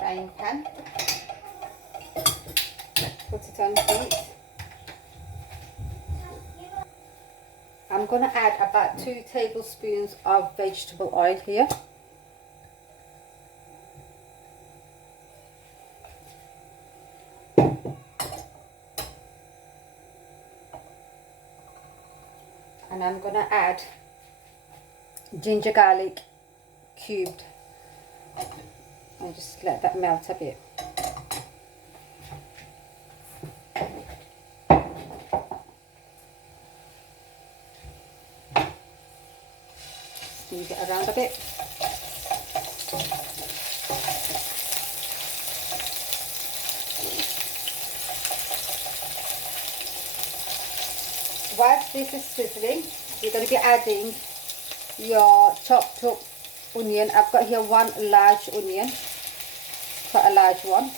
frying pan. Put it on heat. I'm going to add about 2 tablespoons of vegetable oil here. And I'm going to add ginger garlic cubed. And just let that melt a bit. Move it around a bit. Whilst this is sizzling, you're going to be adding your chopped up onion. I've got here 1 large onion, quite a large one.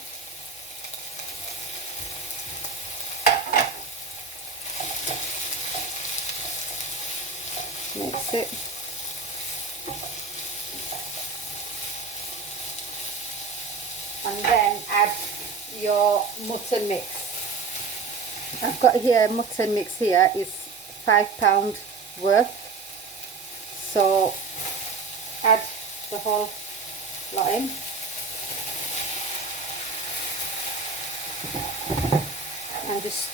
Mix it. And then add your mutton mix. I've got here mutton mix here is £5 worth. So add the whole lot in. And just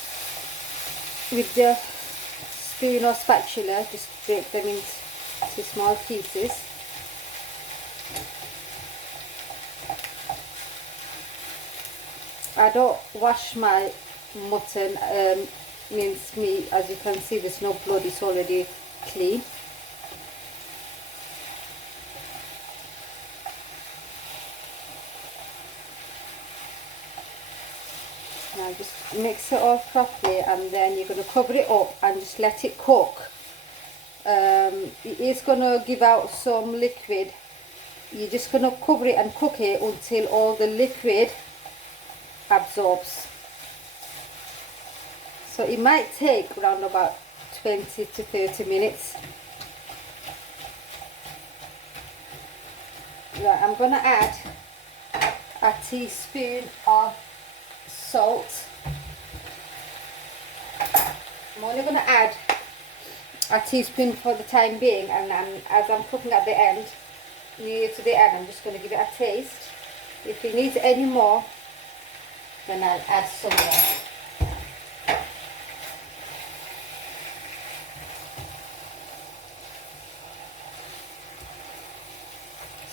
with the spoon or spatula, just break them into small pieces. I don't wash my mutton mince meat. As you can see, there's no blood, it's already clean. Now just mix it all properly, and then you're going to cover it up and just let it cook. It is going to give out some liquid. You're just going to cover it and cook it until all the liquid absorbs. So it might take around about 20 to 30 minutes. Right, I'm going to add a teaspoon of salt. I'm only going to add a teaspoon for the time being, and as I'm cooking at the end, near to the end, I'm just going to give it a taste. If it needs any more, then I'll add some more.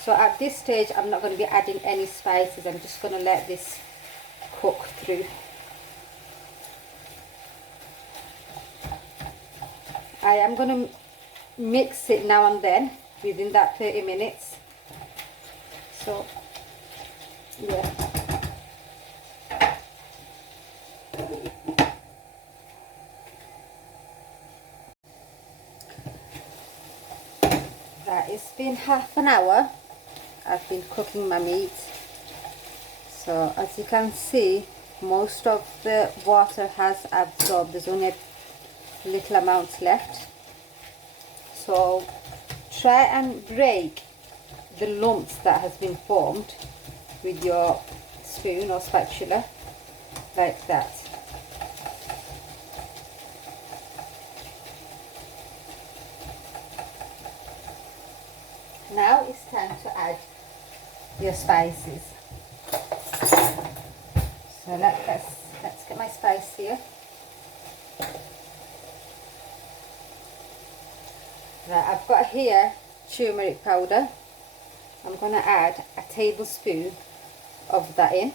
So at this stage, I'm not going to be adding any spices. I'm just going to let this cook through. I am going to mix it now and then within that 30 minutes. So, yeah. Right, it's been half an hour. I've been cooking my meat. So as you can see, most of the water has absorbed. There's only a little amount left. So try and break the lumps that has been formed with your spoon or spatula, like that. Now it's time to add your spices. So let's get my spice here. Right, I've got here turmeric powder. I'm going to add a tablespoon of that in.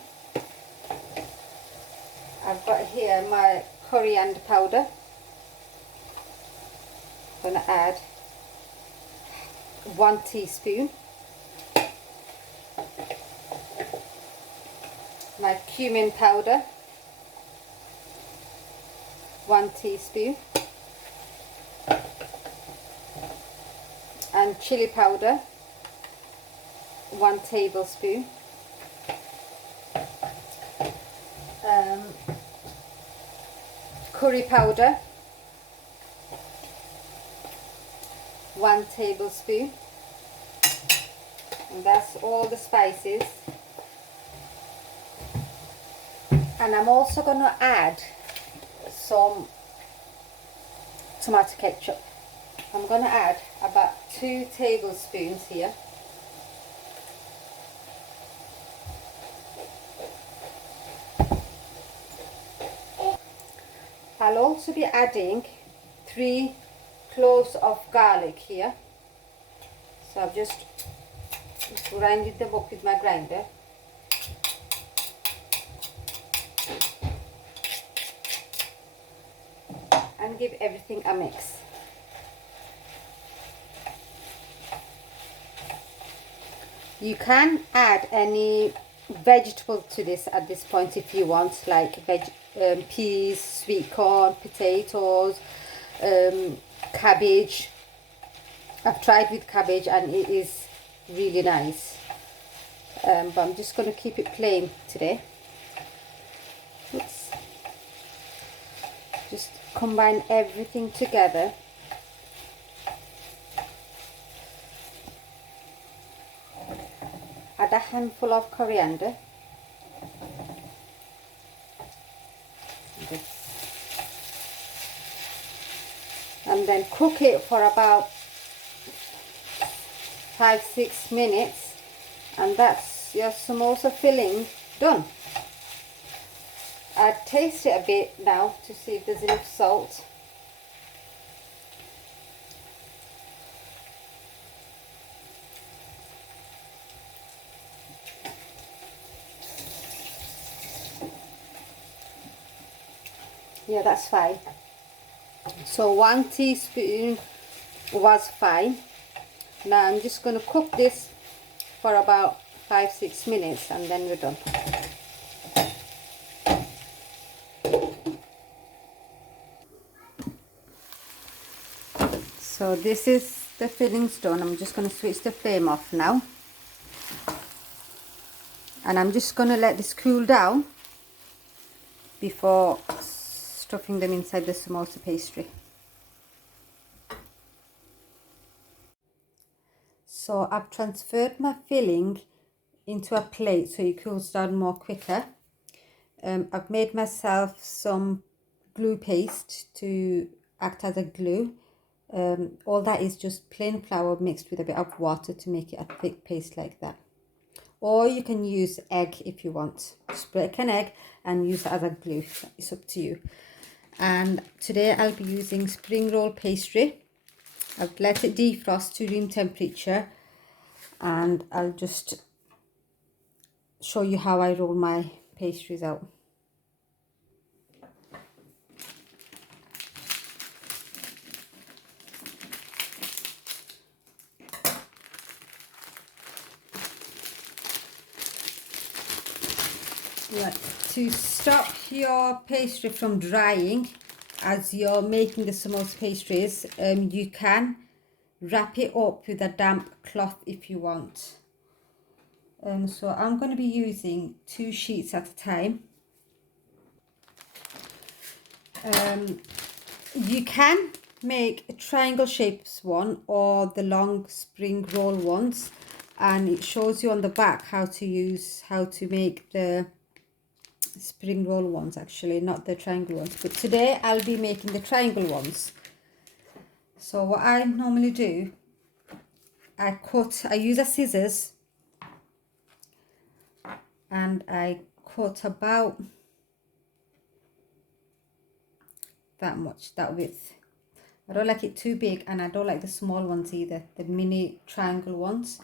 I've got here my coriander powder. I'm going to add 1 teaspoon. My cumin powder, 1 teaspoon. And chilli powder, 1 tablespoon. Curry powder, 1 tablespoon. And that's all the spices And I'm also going to add some tomato ketchup. I'm going to add about 2 tablespoons here. I'll also be adding 3 cloves of garlic here. So I've just grinded them up with my grinder. And give everything a mix. You can add any vegetable to this at this point if you want, like peas, sweet corn, potatoes, cabbage. I've tried with cabbage and it is really nice, but I'm just going to keep it plain today. Oops. Just combine everything together. Add a handful of coriander. And then cook it for about 5-6 minutes, and that's your samosa filling done. I'd taste it a bit now to see if there's enough salt. Yeah, that's fine. So 1 teaspoon was fine. Now I'm just going to cook this for about 5-6 minutes and then we're done. So this is the fillings done. I'm just going to switch the flame off now. And I'm just going to let this cool down before stuffing them inside the samosa pastry. So I've transferred my filling into a plate so it cools down more quicker. I've made myself some glue paste to act as a glue. All that is just plain flour mixed with a bit of water to make it a thick paste like that. Or you can use egg if you want. Just break an egg and use it as a glue. It's up to you. And today I'll be using spring roll pastry. I've let it defrost to room temperature, and I'll just show you how I roll my pastries out. Right. To stop your pastry from drying as you're making the samosa pastries, you can wrap it up with a damp cloth if you want. So I'm going to be using 2 sheets at a time. You can make a triangle shaped one or the long spring roll ones, and it shows you on the back how to make the spring roll ones, actually not the triangle ones, but today I'll be making the triangle ones. So what I normally do, I use a scissors and I cut about that much, that width. I don't like it too big, and I don't like the small ones either, the mini triangle ones.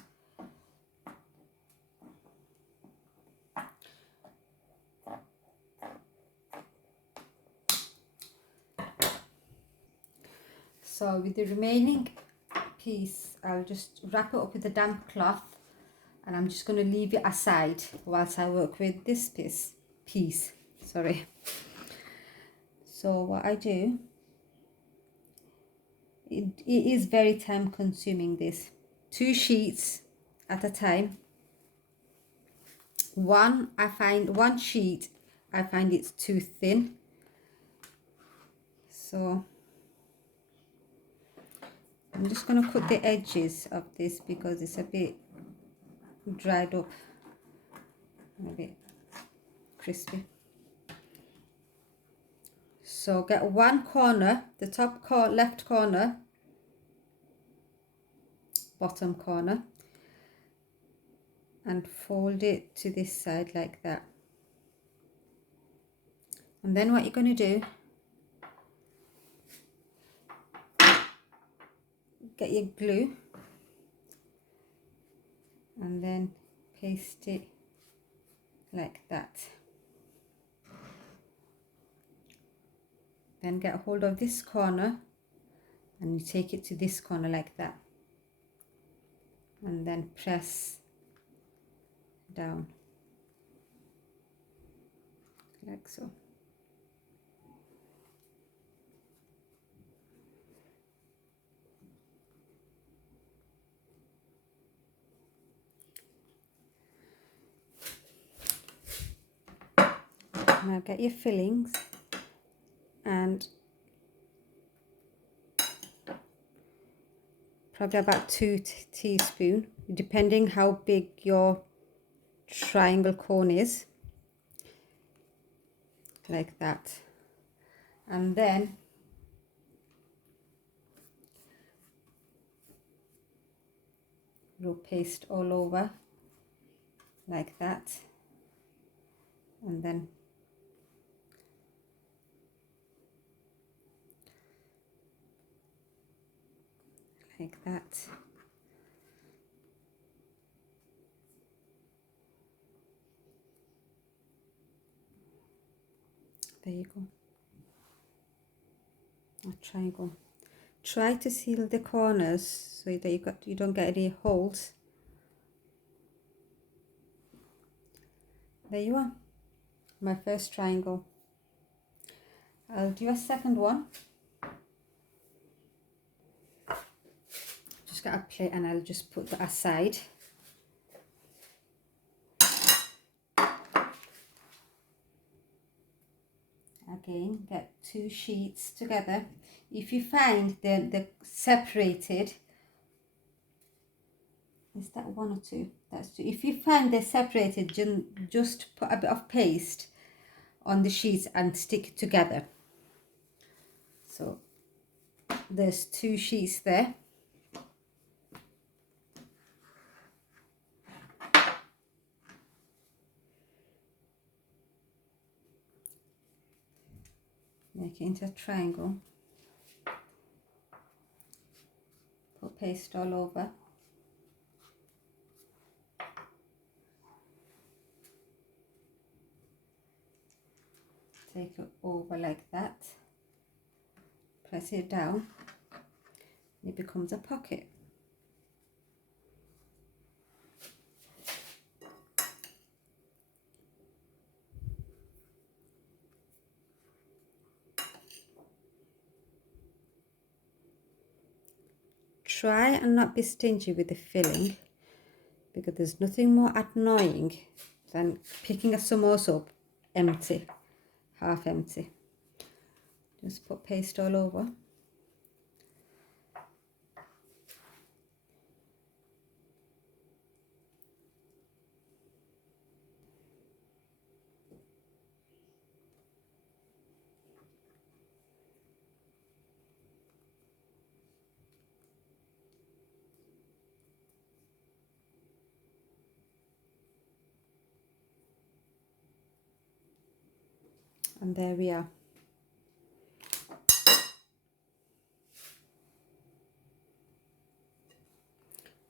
So with the remaining piece, I'll just wrap it up with a damp cloth, and I'm just going to leave it aside whilst I work with this piece. Sorry. So what I do, it is very time consuming, this. 2 sheets at a time. One sheet, I find it's too thin. So I'm just going to cut the edges of this because it's a bit dried up and a bit crispy. So get one corner, the top left corner, bottom corner, and fold it to this side like that. And then what you're going to do, get your glue and then paste it like that. Then get a hold of this corner and you take it to this corner like that, and then press down like so. Now get your fillings and probably about 2 teaspoons, depending how big your triangle cone is, like that. And then rub paste all over like that, and then like that. There you go. A triangle. Try to seal the corners so that you don't get any holes. There you are, my first triangle. I'll do a second one. Just got a plate and I'll just put that aside. Again, get 2 sheets together. If you find they're separated, is that 1 or 2? That's 2. If you find they're separated, just put a bit of paste on the sheets and stick it together. So there's 2 sheets there. Make it into a triangle. Put paste all over. Take it over like that. Press it down. It becomes a pocket. Try and not be stingy with the filling, because there's nothing more annoying than picking a samosa up empty, half empty. Just put paste all over. And there we are.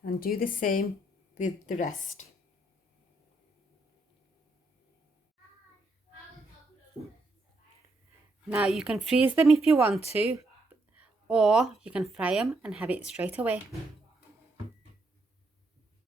And do the same with the rest. Now you can freeze them if you want to, or you can fry them and have it straight away.